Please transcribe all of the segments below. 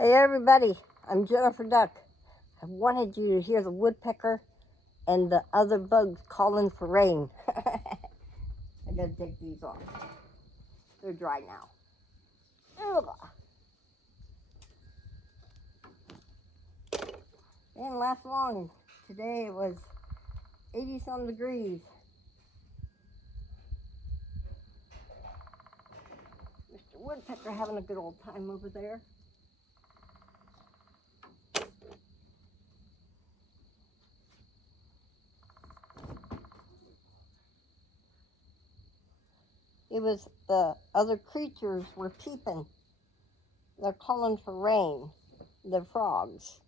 Hey everybody, I'm Jennifer Duck. I wanted you to hear the woodpecker and the other bugs calling for rain. I gotta take these off. They're dry now. Ugh. Didn't last long. Today it was 80-some degrees. Mr. Woodpecker having a good old time over there. It was the other creatures were peeping. They're calling for rain. The frogs.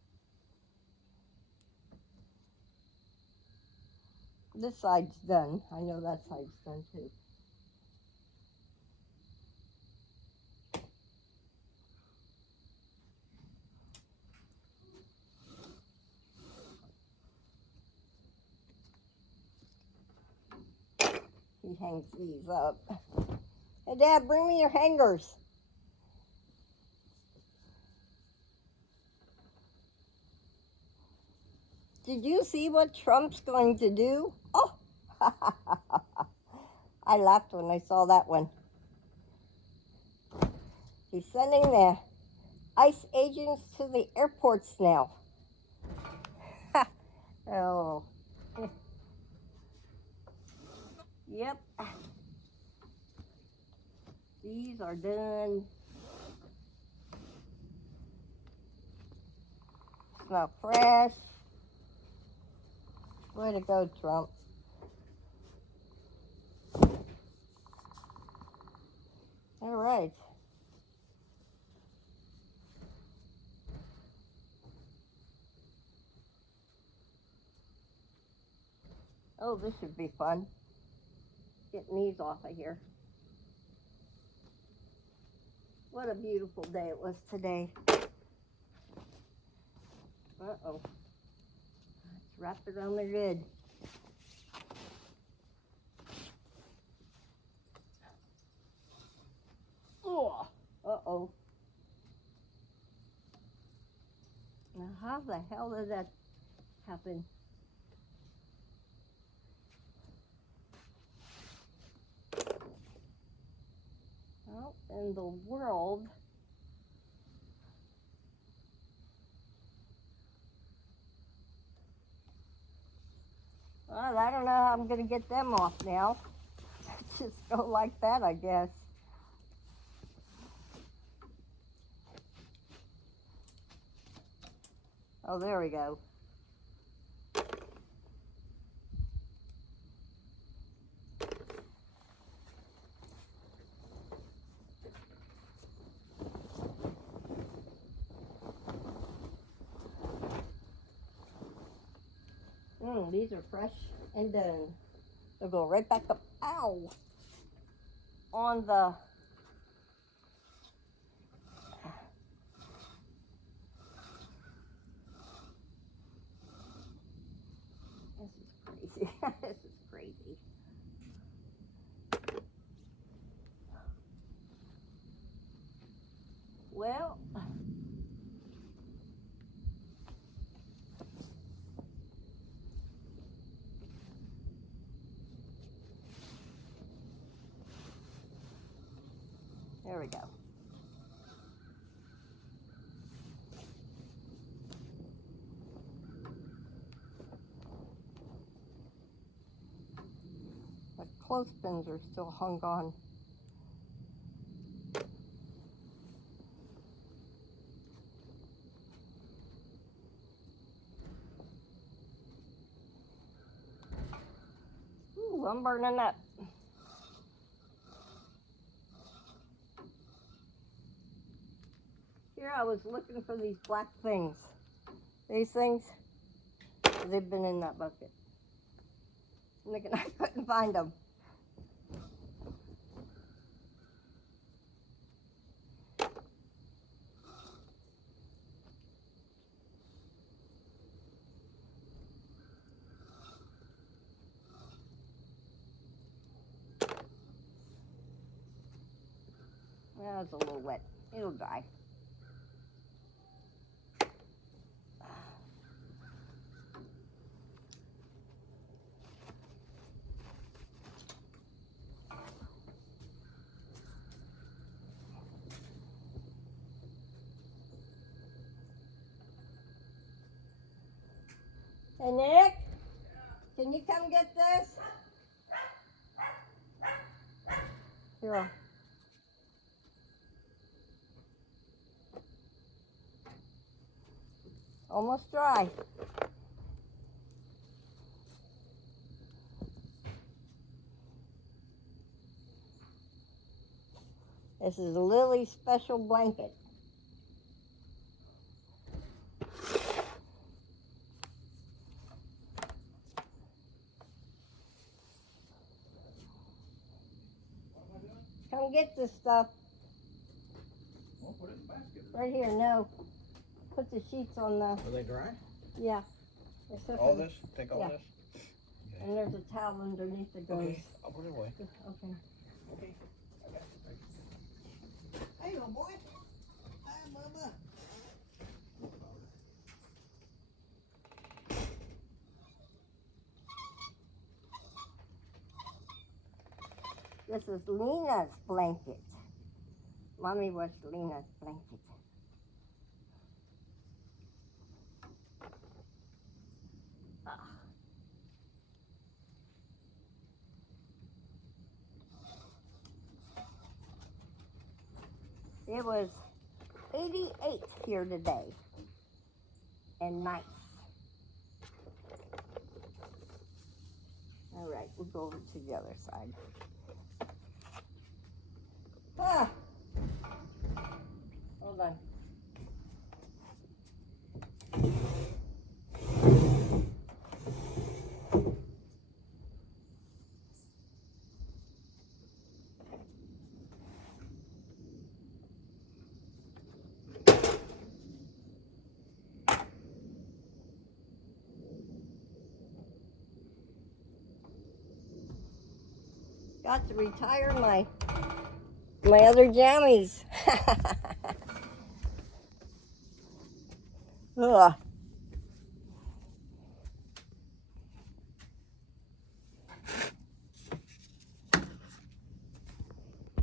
This side's done. I know that side's done too. He hangs these up. Hey, Dad, bring me your hangers. Did you see what Trump's going to do? Oh, I laughed when I saw that one. He's sending the ICE agents to the airports now. Oh. Yep. These are done. Smell fresh. Way to go, Trump. All right. Oh, this should be fun. Getting these off of here. What a beautiful day it was today. Uh-oh. It's wrapped around my head. Oh, uh-oh. Now, how the hell did that happen? How in the world? Well, I don't know how I'm going to get them off now. Just go like that, I guess. Oh, there we go. These are fresh and done. They'll go right back up. Ow! On the... This is crazy. This is crazy. Well... There we go. The clothespins are still hung on. Ooh, I'm burning up. Here I was looking for these black things. These things, they've been in that bucket. And I couldn't find them. Well, it's a little wet. It'll dry. Hey, Nick, can you come get this? Here. Almost dry. This is Lily's special blanket. Come get this stuff. Well, put it in the basket. Right here, no. Put the sheets on the... Are they dry? Yeah. All this? Take all yeah. this? Okay. And there's a towel underneath the goes. Okay, I'll put it away. Okay. Okay. I got it. Hey, little boy. Hi, Mama. This is Lena's blanket. Mommy washed Lena's blanket. It was 88 here today. And nice. All right, we'll go over to the other side. Ah. Hold on. Got to retire my other jammies. Ugh.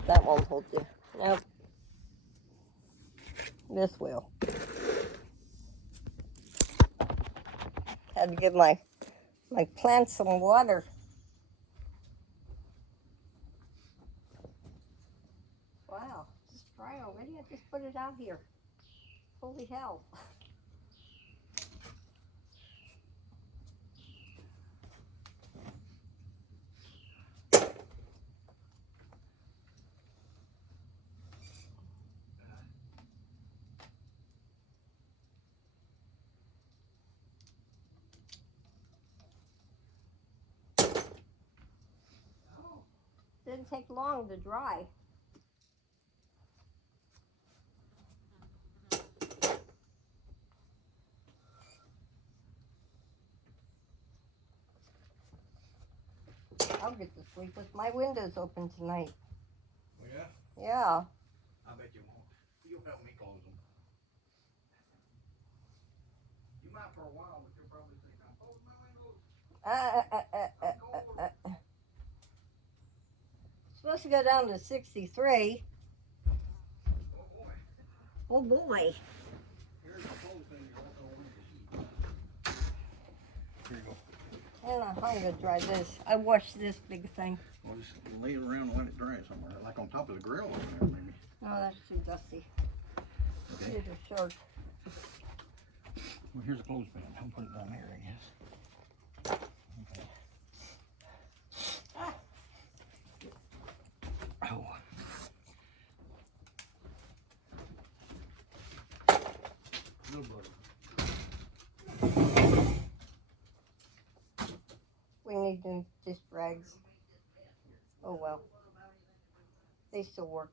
That won't hold you. Nope. This will. Had to give my plants some water. Wow, it's dry already. I just put it out here. Holy hell. Didn't take long to dry. I'll get to sleep with my windows open tonight. Oh, yeah? Yeah. I bet you won't. You'll help me close them. You might for a while, but you'll probably think I'm closing my windows. Supposed to go down to 63. Oh boy. Oh boy. Here's the clothes thing you want on the sheet. Here you go. I don't know how I'm going to dry this. I washed this big thing. Well, just lay it around and let it dry somewhere, like on top of the grill over there, maybe. Oh, that's too dusty. Okay. These are short. Well, here's a clothespin. I'll put it down here, I guess. Okay. Ah. Oh. Little brother. We need new dish rags. Oh well. They still work.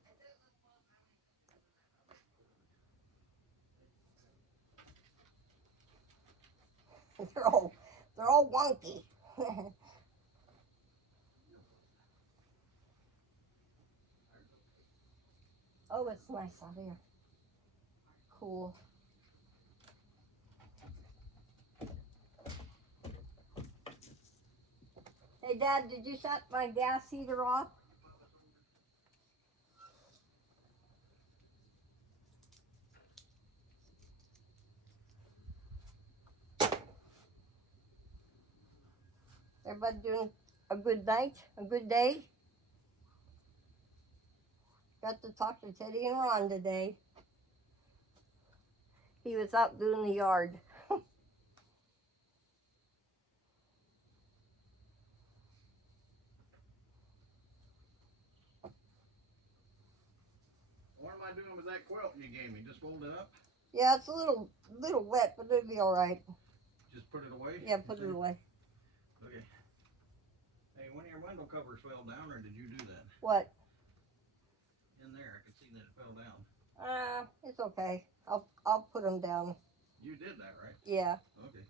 They're all wonky. Oh, it's nice out here. Cool. Hey, Dad, did you shut my gas heater off? Everybody doing a good night, a good day? Got to talk to Teddy and Ron today. He was out doing the yard. What am I doing with that quilt you gave me? Just fold it up? Yeah, it's a little wet, but it'll be all right. Just put it away? Yeah, put it away. Okay. Hey, one of your window covers fell down, or did you do that? What? In there, I could see that it fell down. It's okay. I'll put them down. You did that, right? Yeah. Okay.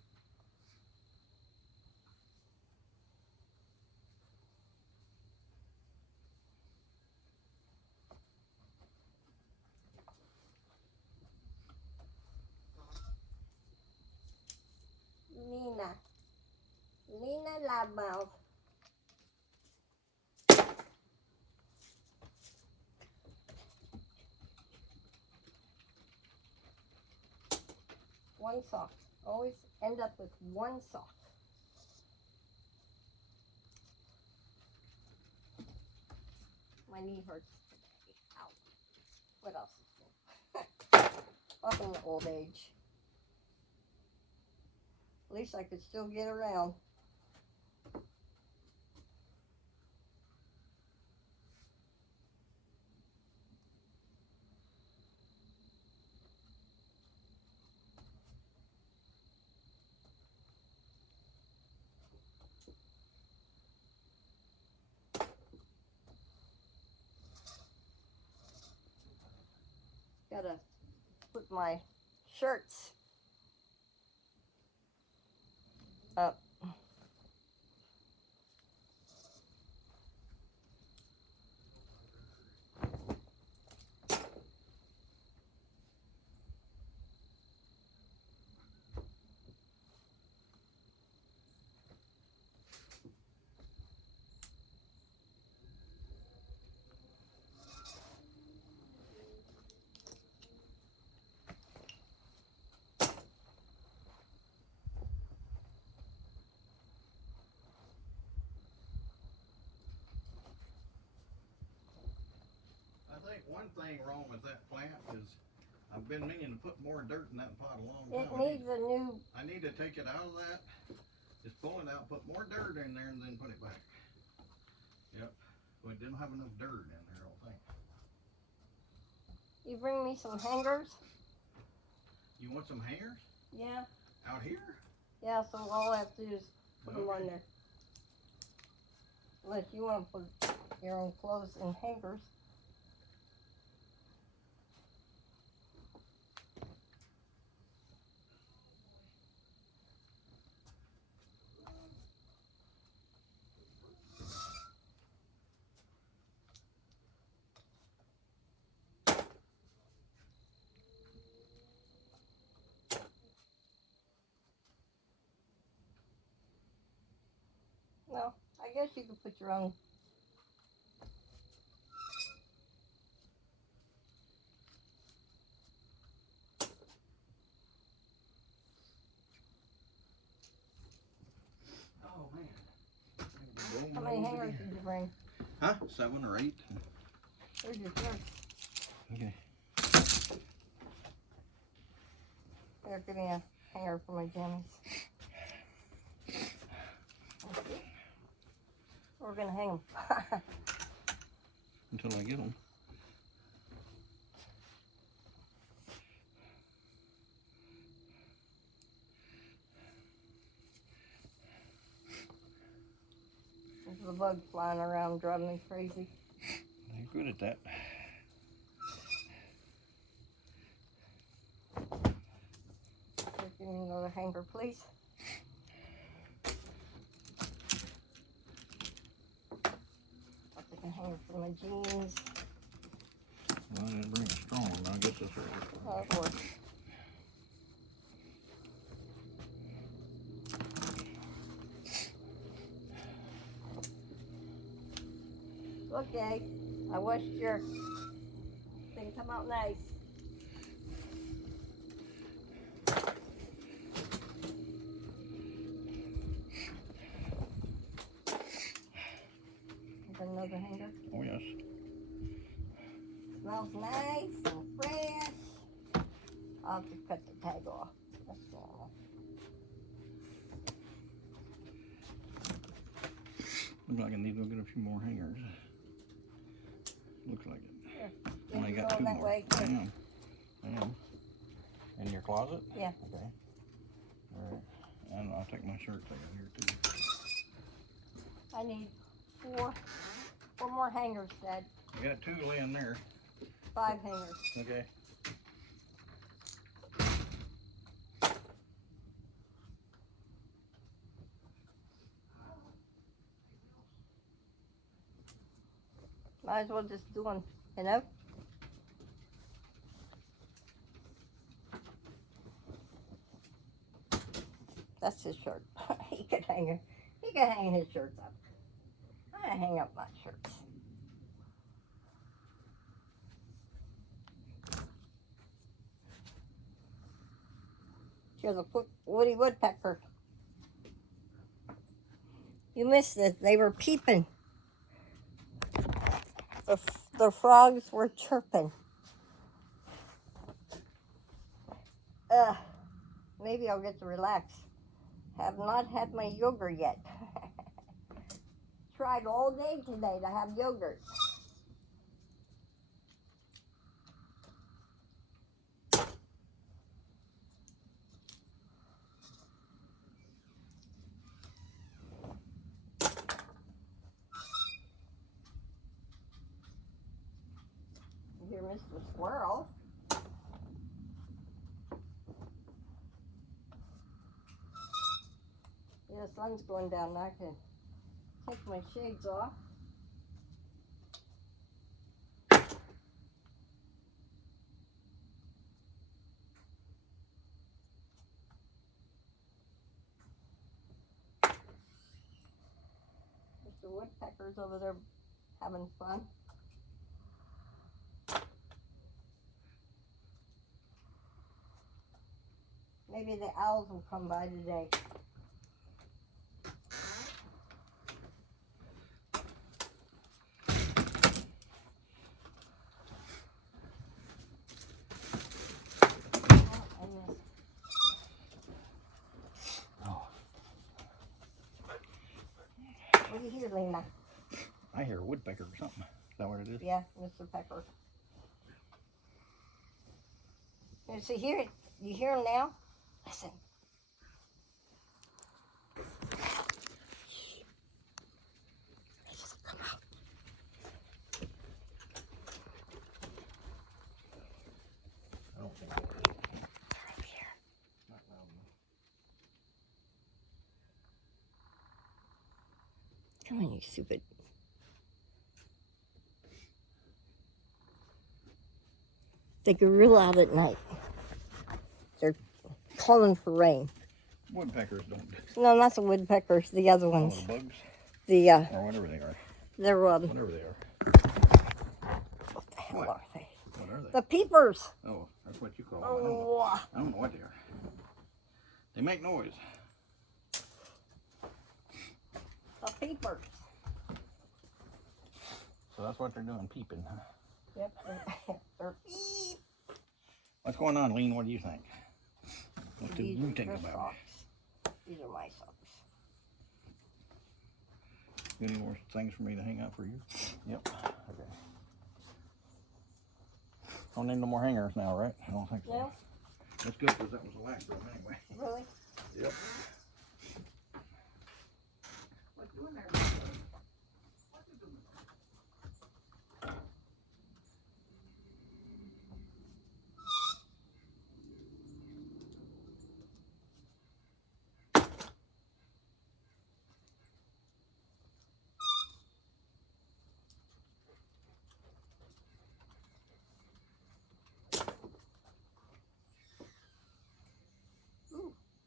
Nina Loudmouth. One sock. Always end up with one sock. My knee hurts. Ow. What else is there? Welcome to old age. At least I could still get around. Gotta put my shirts up. I think one thing wrong with that plant is I've been meaning to put more dirt in that pot a long It time. needs a new. I need to take it out of that, just pull it out, put more dirt in there, and then put it back. Yep. We didn't have enough dirt in there, I don't think. You bring me some hangers? You want some hangers Yeah. out here? Yeah, so all I have to do is put them on Okay. there. Unless you want to put your own clothes in hangers. Well, I guess you could put your own. Oh man. How many hangers did you bring? Huh? 7 or 8. Where's your shirt? Okay. Here, give me a hanger for my jammies. We're gonna hang them. Until I get them. There's the bug flying around driving me crazy. They're good at that. Give me another hanger, please. I'll take a hanger for my jeans. Well, I didn't bring a strong one. I guess that's right. Oh, it works. Okay, I washed your thing. Come out nice. other hanger? Oh, yes. Smells nice and fresh. I'll just cut the tag off. That's normal. Looks like I need to go get a few more hangers. Looks like it. Here. Only You got going 2 that more. way? I am. In your closet? Yeah. Okay. All right. And I'll take my shirts out of here too. I need four more hangers, Dad. You got 2 laying there. 5 hangers. Okay. Might as well just do them, you know? That's his shirt. He could hang his shirts up. I hang up my shirts. Here's a woody woodpecker. You missed it. They were peeping. The frogs were chirping. Maybe I'll get to relax. Have not had my yogurt yet. Tried all day today to have yogurt. Here, Mr. Squirrel. Yeah, the sun's going down now. I can take my shades off. Mr. Woodpecker's over there having fun. Maybe the owls will come by today. What do you hear, Lena? I hear a woodpecker or something. Is that what it is? Yeah, Mr. Pecker. You see, you hear him now? Listen. Come out. I don't think so. They're over here. Not loud enough. Come on, you stupid. They go real out at night. They're calling for rain. Woodpeckers don't do. No, not the woodpeckers. The other Oh, ones. the bugs? The Or whatever they are. they're Whatever they are. what the hell What? are they? What are they? The peepers. Oh, that's what you call them. Oh, I don't know what they are. They make noise. the peepers. So that's what they're doing, peeping, huh? Yep. They're peep. What's going on, Lean? What do you think? What do These you are think your about socks. These are my socks. it? Any more things for me to hang up for you? Yep. Okay. Don't need no more hangers now, right? I don't think so. No? That's good because that was the last room anyway. Really? Yep. What you in there?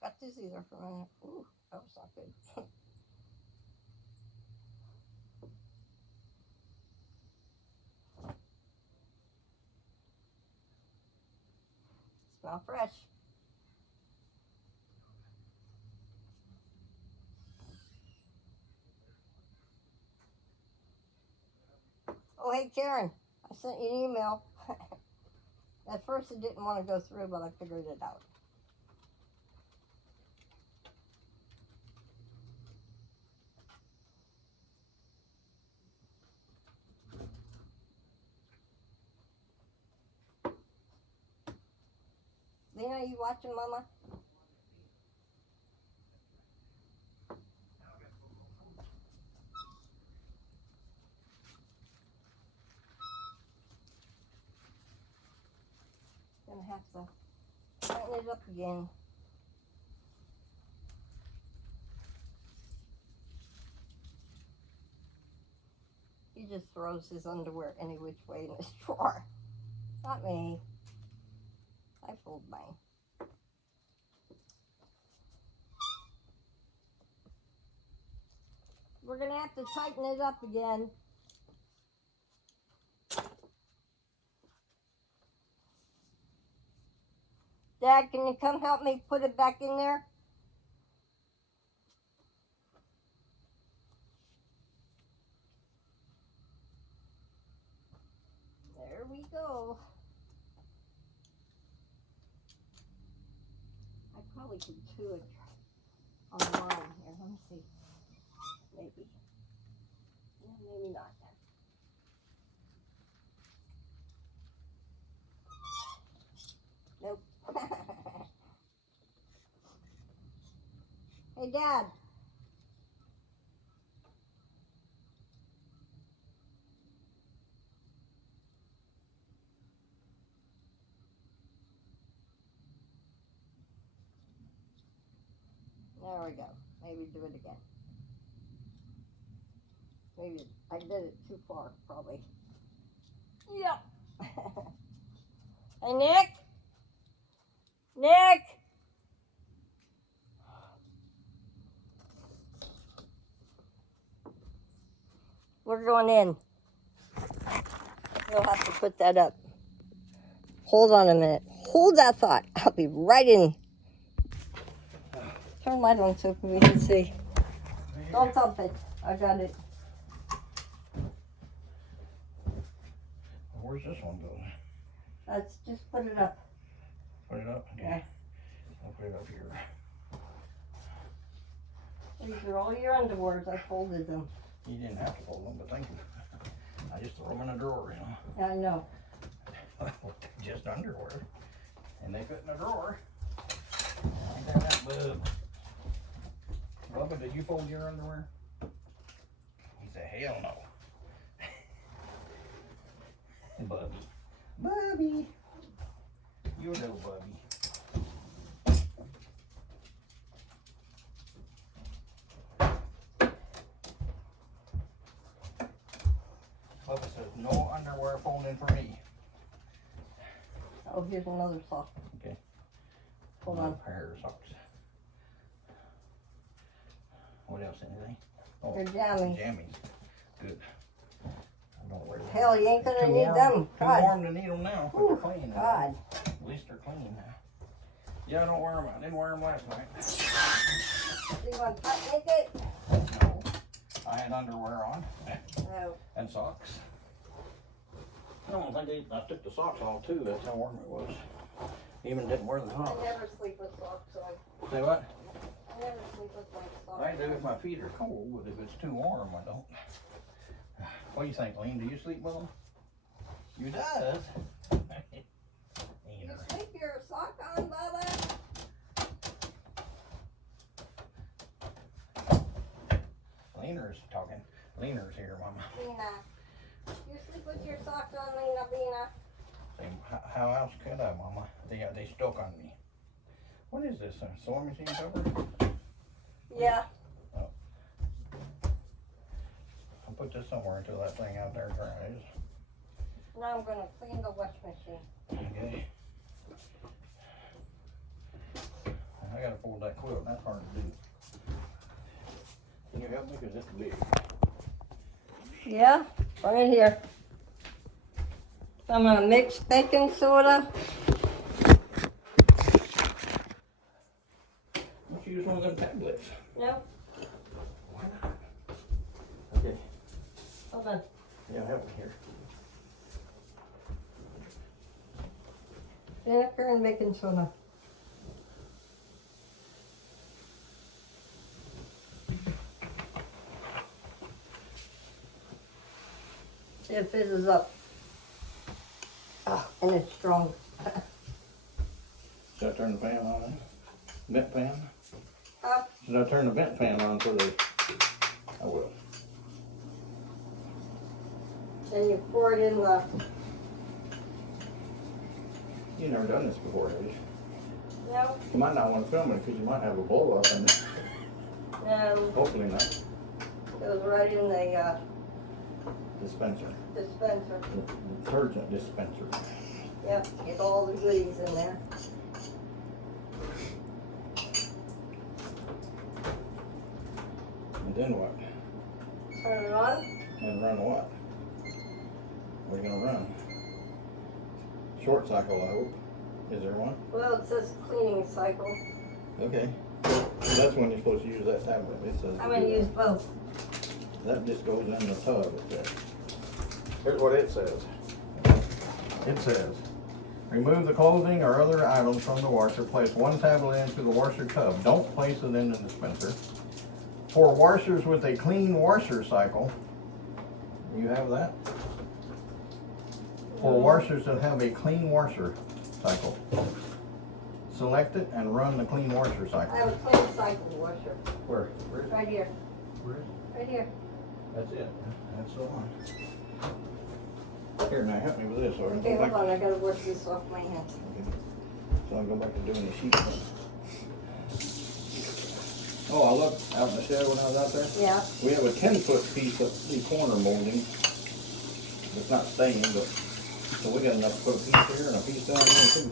Got dizzy there for a minute. Ooh, that was not good. Smell fresh. Oh, hey, Karen. I sent you an email. At first it didn't want to go through, but I figured it out. Lena, you watching, Mama? Gonna have to tighten it up again. He just throws his underwear any which way in his drawer. Not me. I fold mine. We're gonna have to tighten it up again. Dad, can you come help me put it back in there? There we go. I probably could do it on the line here. Let me see. Maybe. Yeah, maybe not. Nope. Hey, Dad. There we go. Maybe do it again. Maybe I did it too far, probably. Yep. Hey, Nick. Nick. We're going in. You'll have to put that up. Hold on a minute. Hold that thought. I'll be right in. Turn the light on so we can see. Don't thump it. I got it. Where's this one going? Let's just put it up. Put it up? Okay. Yeah. I'll put it up here. These are all your underwears. I folded them. You didn't have to fold them, but thank you. I just throw them in a drawer, you know. Yeah, I know. Just underwear. And they fit in a drawer. Ain't that bub? Bubba, did you fold your underwear? He said, hell no. Bubby. Bubby. You little Bubby. Bubba says, no underwear folding for me. Oh, here's another sock. Okay. Hold Another on. pair of socks. What else? Anything? Oh, They're jammies. jammies. Good. I don't wear them. Hell, you ain't It's gonna too need warm, them. Too God. warm to need them now, but they're clean. God. At least they're clean now. Yeah, I don't wear them. I didn't wear them last night. Do you want to make it? No. I had underwear on No. and socks. I don't think I took the socks off too. That's how warm it was. Even didn't wear the I socks. never sleep with socks on. Say what? I never sleep with my socks. I do if my feet are cold, but if it's too warm, I don't. What do you think, Lean? Do you sleep with them? You does. You sleep your sock on, Bubba? Leaner's talking. Leaner's here, Mama. Lena. You sleep with your socks on, Lena. How else could I, Mama? They stuck on me. What is this? A sewing machine cover? Yeah. Oh. I'll put this somewhere until that thing out there dries. Now I'm gonna clean the wash machine. Okay. I gotta fold that quilt. That's hard to do. Can you help me? Because it's big. Yeah, right here. I'm gonna mix baking soda. Why don't you use one of them tablets? Nope. Why not? Okay. Hold on. Yeah, help me here. Vinegar and baking soda. See, it fizzes up. Oh, and it's strong. Should I turn the fan on? Vent fan? Huh? Should I turn the vent fan on for the... I will. Then you pour it in the... You've never done this before, have you? No, You might not want to film it because you might have a blow up and no, hopefully not. it goes right in the Dispenser. dispenser. The detergent dispenser. Yep, get all the goodies in there. And then what? Turn it on. And run what? What are you gonna run? Short cycle, I hope. Is there one? Well, it says cleaning cycle. Okay. That's when you're supposed to use that tablet. It says I'm going to use both. that just goes in the tub. It says. Here's what it says. It says, remove the clothing or other items from the washer. Place one tablet into the washer tub. Don't place it in the dispenser. For washers with a clean washer cycle, you have that? For washers that have a clean washer cycle, select it and run the clean washer cycle. I have a clean cycle washer. Where? Where? Right here. Where? Right here. That's it. That's the one. Here, now help me with this. So I can Okay, go hold back. on. I got to wash this off my hands. Okay. So I can go back to doing the sheet thing. Oh, I looked out in the shed when I was out there. Yeah. We have a 10-foot piece of the corner molding. It's not staying, but so we got enough to put a piece here and a piece down there too.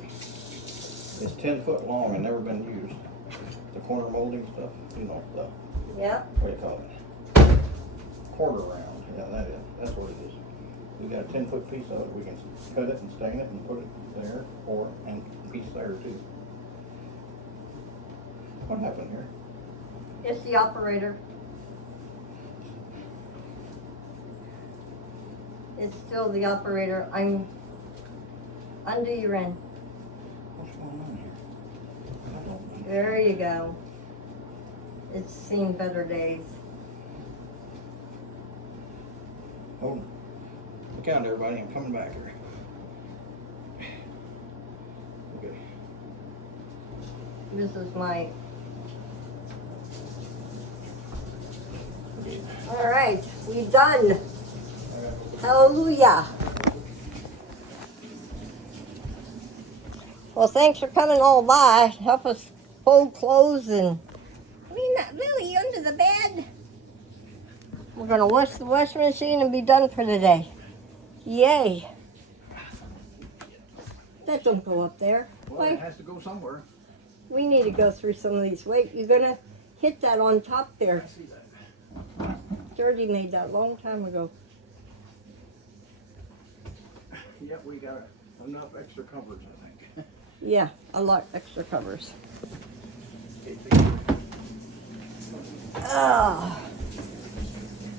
It's 10 foot long and never been used. The corner molding stuff, you know, the Yeah. what do you call it? Quarter round. Yeah, that is. That's what it is. We got a 10-foot piece of it. We can cut it and stain it and put it there, or and a piece there too. What happened here? It's the operator. It's still the operator. I'm under your end. What's going on here? I don't know. There you go. It's seen better days. Hold on. Look out, everybody. I'm coming back here. Okay. This is my... All right, we're done. Hallelujah. Well, thanks for coming all by. Help us fold clothes and... I mean, not really under the bed. We're going to wash the washing machine and be done for the day. Yay. That don't go up there. Well, it has to go somewhere. We need to go through some of these. Wait, you're going to hit that on top there. I see that. Dirty made that a long time ago. Yep, we got enough extra coverage, I think. Yeah, a lot extra covers. Oh.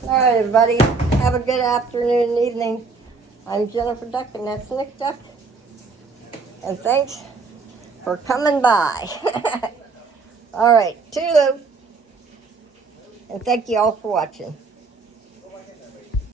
All right, everybody. Have a good afternoon and evening. I'm Jennifer Duck, and that's Nick Duck. And thanks for coming by. All right, toodaloo. And thank you all for watching.